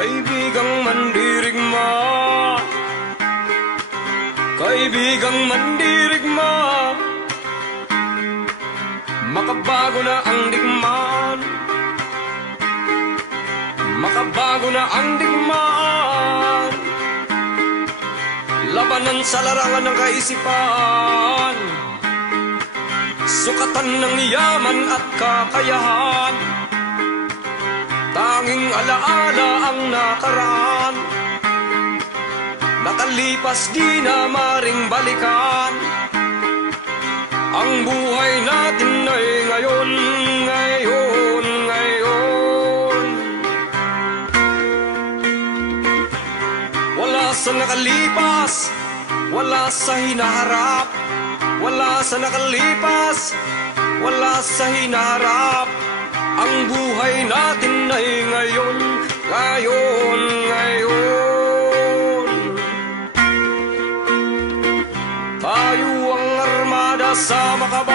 Kaibigang mandirigma, kaibigang mandirigma, makabago na ang digmaan, makabago na ang digmaan. Labanan sa larangan ng kaisipan, sukatan ng yaman at kakayahan. Tanging alaala ang nakaraan, nakalipas di na maring balikan. Ang buhay natin ay ngayon, ngayon, ngayon. Wala sa nakalipas, wala sa hinaharap. Wala sa nakalipas, wala sa hinaharap. Ang buhay natin ay ngayon, ngayon, ngayon. Tayo ang armada sa makabagay.